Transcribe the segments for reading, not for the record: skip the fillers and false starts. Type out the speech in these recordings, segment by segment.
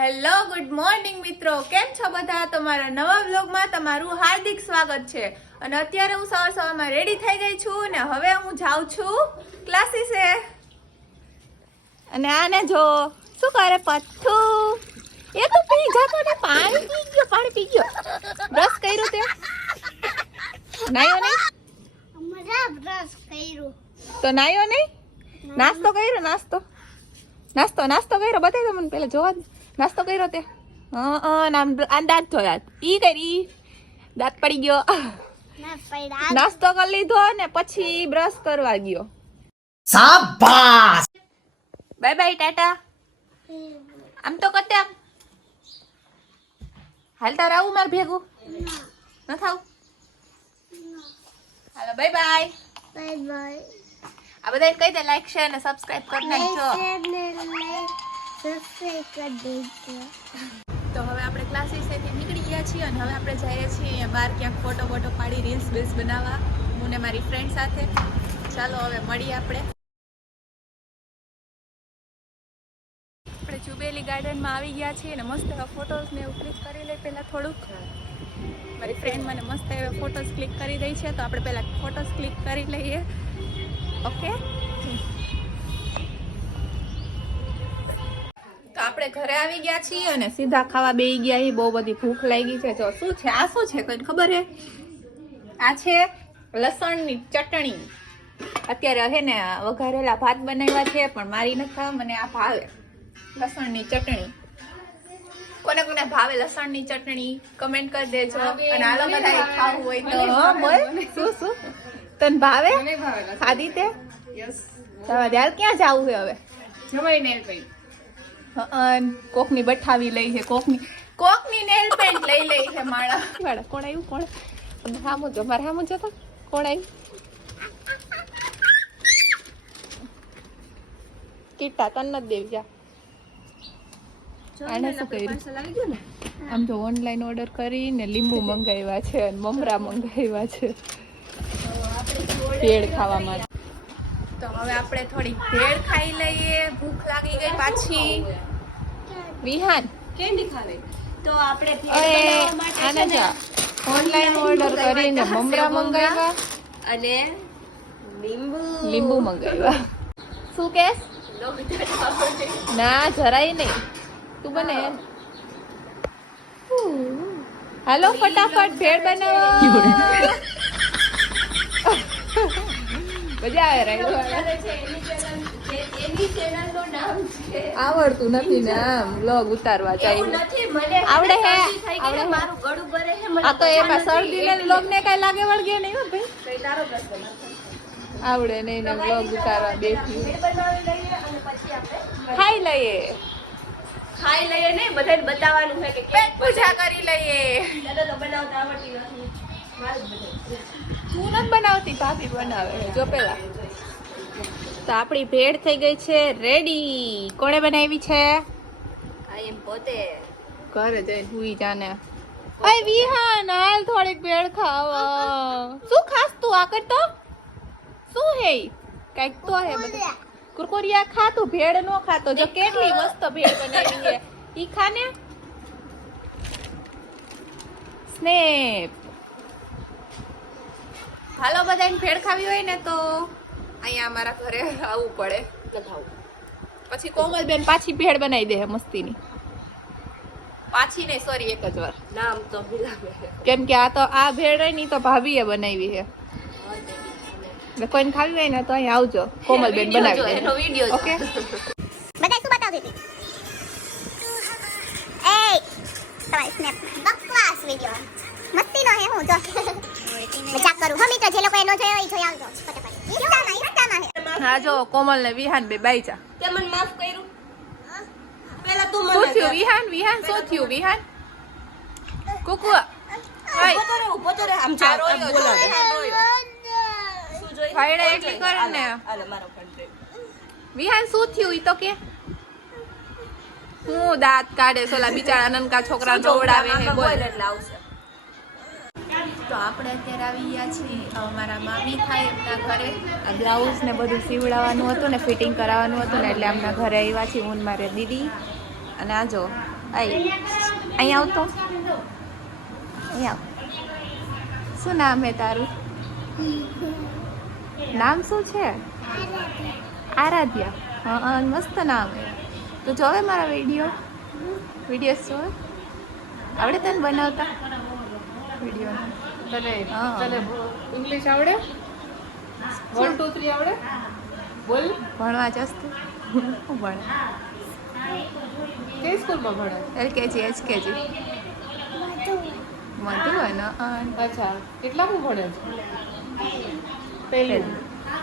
Hello good morning મિત્રો, કેમ છો બધા? તમારા નવા વ્લોગમાં તમારું હાર્દિક સ્વાગત છે. અને અત્યારે હું સવારમાં રેડી થઈ ગઈ છું ને હવે હું જાઉં છું ક્લાસીસે. અને આને જો શું કરે પથ્થુ, એ તો પી જતો ને પાણી પી ગયો. બ્રશ કર્યું તે? નાયો નહીં? બ્રશ કર્યું તો નાયો નહીં? નાસ્તો કર્યો? નાસ્તો કર્યો? બતાવી દો મને પેલા જોવા દે. નાસ્તો કર્યો તે? દાંત ધોયા ઈ કરી, દાંત પડી ગયો. નાસ્તો કરી લીધો ને પછી બ્રશ કરવા ગયો. શાબાશ, બાય બાય, ટાટા. આમ તો કરતે આમ હાલતા આવું માર ભેગું ન થાવ. હાલો બાય બાય. Bye bye. આ બધા કહી દે લાઈક શેર અને સબસ્ક્રાઇબ કરી નાખજો. તો હવે આપણે ક્લાસીસેથી નીકળી ગયા છીએ અને હવે આપણે જઈએ છીએ બહાર ક્યાંક ફોટો પાડી રીલ્સ બનાવવા, હું ને મારી ફ્રેન્ડ સાથે. ચાલો હવે મળીએ. આપણે જુબેલી ગાર્ડનમાં આવી ગયા છીએ અને મસ્ત એવા ફોટોઝ ને એવું ક્લિક કરી લઈ. પહેલાં થોડુંક મારી ફ્રેન્ડ મને મસ્ત એવા ફોટોઝ ક્લિક કરી દઈ છે, તો આપણે પહેલાં ફોટોઝ ક્લિક કરી લઈએ. ઓકે, તો આપણે ઘરે આવી ગયા છીએ અને સીધા ખાવા બેસી ગયા. એ બહુ બધી ભૂખ લાગી છે. જો શું છે આ, શું છે કોઈને ખબર હે? આ છે લસણની ચટણી. અત્યારે હે ને વઘારેલા ભાત બનાવ્યા છે, પણ મારી નથી ખાવા, મને આ ભાવે લસણની ચટણી. કોને કોને ભાવે લસણની ચટણી કમેન્ટ કરી દેજો. અને આલો બધા ખાવું હોય તો હા બોલ. શું તને ભાવે? ખાધી તે? યાર ક્યાં જાવું છે હવે? જમાઈ નેલ પેન્ટ. કોકની બઠાવી લઈ છે, કોકની નેલ પેન્ટ લઈ છે માણા વાળા. કોણ આવ્યું? કોણ હામું જો, મારે હામું જો તો કોણ આવ્યું? કીટા તન નથી દેવી જા. આને શું કર્યું? આમ તો ઓનલાઈન ઓર્ડર કરીને લીંબુ મંગાવ્યા છે અને મમરા મંગાવ્યા છે ભેળ ખાવા માટે. તો હવે આપણે થોડી ભેળ ખાઈ લઈએ. ભૂખ લાગી ગઈ પાછી. વિહાન કેન્ડી ખાવી તો આપણે ભેળ આને જા ઓનલાઈન ઓર્ડર કરીને મમરા મંગાવ્યા અને લીંબુ મંગાવ્યા. શું કેસ? ના જરાય નહીં. તું બને. હાલો ફટાફટ ભેળ બનાવો. મજા આવે રાઈડ. આવડતું નથી ને આમ વ્લોગ ઉતારવા ચાહીએ. આવડે હે? મારું ગળું ભરે હે. આ તો એમાં શરદી ને વ્લોગ ને કઈ લાગે વળગે નહીં હો ભાઈ. આવડે નહીં ને વ્લોગ ઉતારવા બેઠી. ખાઈ લઈએ ને બધાને બતાવવાનું છે કે પેટ પૂજા કરી લઈએ. દાદા તો બનાવતા આવડતી નથી. મારું જ બધું હું નથી બનાવતી, ભાભી બનાવે જો પેલા. તો આપણી ભેળ થઈ ગઈ છે રેડી. કોણે બનાવી છે? આ એમ પોતે ઘરે જઈને હુઈ જાને. અય વિહાન હાલ થોડીક ભેળ ખાવા. શું ખાસ તું? આ કર તો શું હે? કઈક તો હે બધું. કુરકુરિયા ખાતું, ભેળ નો ખાતો. જો કેટલી મસ્ત ભેળ બનાવી છે. ઈ ખાને સ્નેપ. હાલો બધાને ભેળ ખાવી હોય ને તો અહીંયા અમારા ઘરે આવવું પડે. પછી કોમલબેન પાછી ભેળ બનાવી દે મસ્તીની. પાછી નહીં, સોરી, એક જ વાર. નામ તો ભૂલાવે. કેમ કે આ તો આ ભેળ હોય ને તો ભાભીએ બનાવી છે. કોઈને ખાવી હોય ને તો અહીંયા આવજો, કોમલબેન બનાવી દે. એનો વિડિયો ઓકે. બધા શું બતાવતી હતી? એ તમારી સ્નેપ બકવાસ વિડિયો મસ્તી નો હે. હું જો મજાક કરું. હમી તો જે લોકો એનો જોયો એ જોઈ આવજો ફટાફટ. ઇન્સ્ટામાં હે. હા જો કોમલ ને વિહાન બે બાઈચા. તે મને માફ કર્યું. પહેલા તું મને શું થયું વિહાન? શું થયું વિહાન? કુકુઆ ઉભો તો રે આમ ચાર બોલો. શું જોઈ? ફાયડા એટલી કરે ને. આલે મારો ફોન. વિહાન શું થયું ઈ તો કે? હું દાંત કાઢે સોલા બિચારા નનકા છોકરા જોવડાવે હે બોલ. એટલે આવશે. તો આપણે અત્યારે આવી ગયા છીએ અમારા મામી થાય એમના ઘરે. આ બ્લાઉઝ ને બધું સીવડાવવાનું હતું ને ફિટિંગ કરાવવાનું હતું ને એટલે એમના ઘરે આવ્યા છીએ હું મારે દીદી. અને આ જો અહીંયા આવતો અહીંયા આવ. શું નામ હે તારું? નામ શું છે? આરાધ્યા. હા મસ્ત નામ હે. તું જોવે મારા વિડીયો જોવે? આવડે તને બનાવતા વિડીયો? તને ઇંગ્લિશ આવડે? 1 2 3 આવડે? બોલ. ભણવા જસ્તું હું ભણે કઈ સ્કૂલમાં ભણે? એલકેજી એચકેજી મધુ અને અચ્છા કેટલામું ભણે છે? પહેલું.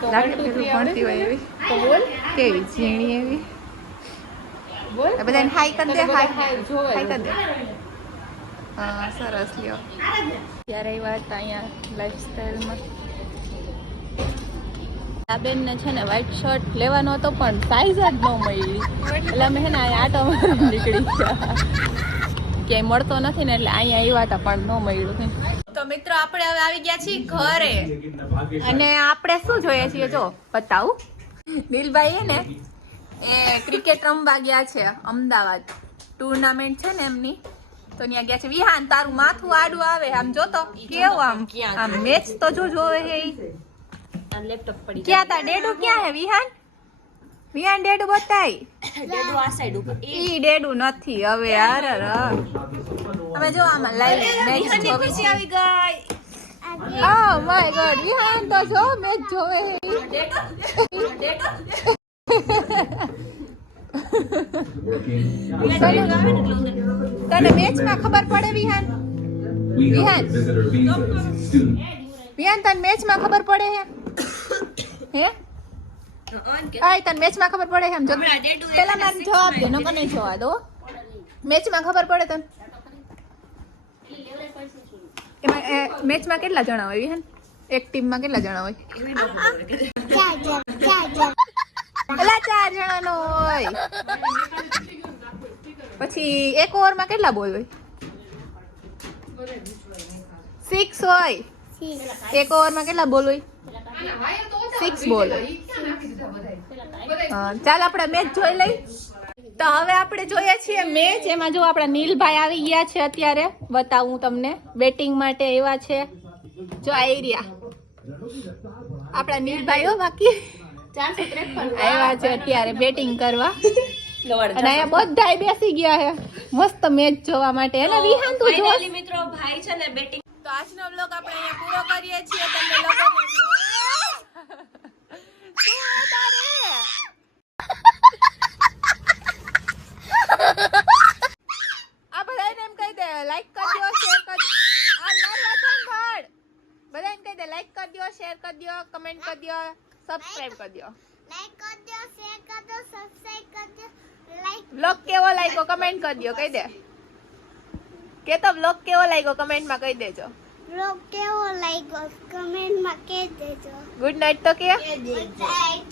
તો 1 2 3 આવડે? ભણતી હોય એવી. તો બોલ. કેવી ઝીણી એવી. બોલ. આ બધાને હાઈ કરી દે. તને બધા હાઈ જોવે હાઈ કરી દે. હા સરસ લ્યો. ત્યારે એ વાત અહીંયા લાઈફસ્ટાઈલમાં આ બેનને છે ને વ્હાઈટ શર્ટ લેવાનો હતો પણ સાઈઝ જ ન મળી એટલે અમે છે ને અહીંયા આટો મારીને નીકળી ગયા. ક્યાંય મળતો નથી ને એટલે અહીંયા આવ્યા હતા પણ ન મળ્યું. તો મિત્રો આપણે હવે આવી ગયા છીએ ઘરે અને આપણે શું જોઈએ છીએ જો બતાવું. દિલભાઈ ને એ ક્રિકેટ રમવા ગયા છે અમદાવાદ. ટુર્નામેન્ટ છે ને એમની તો ત્યાં ગયા છે. વિહાન તારું માથું આડું આવે આમ જોતો કેવું આમ મેચ તો જોવે હે. લેપટોપ પડી ક્યાં તા ડેડુ ક્યાં હે વિહાન? વિહાન ડેડુ બતાય. ડેડુ આ સાઈડ ઉપર. ઈ ડેડુ નથી હવે. અરે તમે જો આમાં લાઈવ મેચ જોવી છે. આવી ગઈ. ઓ માય ગોડ વિહાન તો જો મેચ જોવે હે. તને મેચમાં ખબર પડે વિહાન? વિહાન તને મેચમાં ખબર પડે હે? આય તને મેચમાં ખબર પડે એમ જો પેલા મારે જવાબ દે નકર નહીં જવા દો. મેચમાં ખબર પડે તને? એમાં મેચમાં કેટલા જણા હોય વિહાન? એક ટીમમાં કેટલા જણા હોય? પેલા 4 જણાનો હોય. પછી એક ઓવરમાં કેટલા બોલ હોય? 6 હોય. એક ઓવરમાં કેટલા બોલ હોય? 6 બોલ હોય. ચાલ આપણે મેચ જોઈ લઈ. તો હવે આપણે જોઈએ છીએ મેચ. એમાં જો આપણા નીલભાઈ આવી ગયા છે અત્યારે. બતાવું તમને બેટિંગ માટે એવા છે. જો આ એરિયા આપણા નીલભાઈ હો બાકી 453 આવ્યા છે અત્યારે બેટિંગ કરવા. અને અહીંયા બધા બેસી ગયા છે મસ્ત મેચ જોવા માટે. અને વિહાન તું જો મિત્રો ભાઈ છે ને બેટિંગ. તો આજનો વ્લોગ આપણે અહીંયા પૂરો કરીએ છીએ. તમને લોકોને આ બધાને એમ કહી દે લાઈક કરજો શેર કરજો. આ મારું સાંભળ બધાને કહી દે લાઈક કરજો શેર કરજો કમેન્ટ કરજો સબસ્ક્રાઇબ કરજો. લાઈક કરજો શેર કરજો સબસ્ક્રાઇબ કરજો. લાઈક વ્લોગ કેવો લાગ્યો કમેન્ટ કરજો. કહી દે કે તો વ્લોગ કેવો લાગ્યો કમેન્ટમાં કહી દેજો. બ્લોગ કેવો લાગ્યો કમેન્ટમાં કહી દેજો. ગુડ નાઇટ તો કે ગુડ નાઇટ.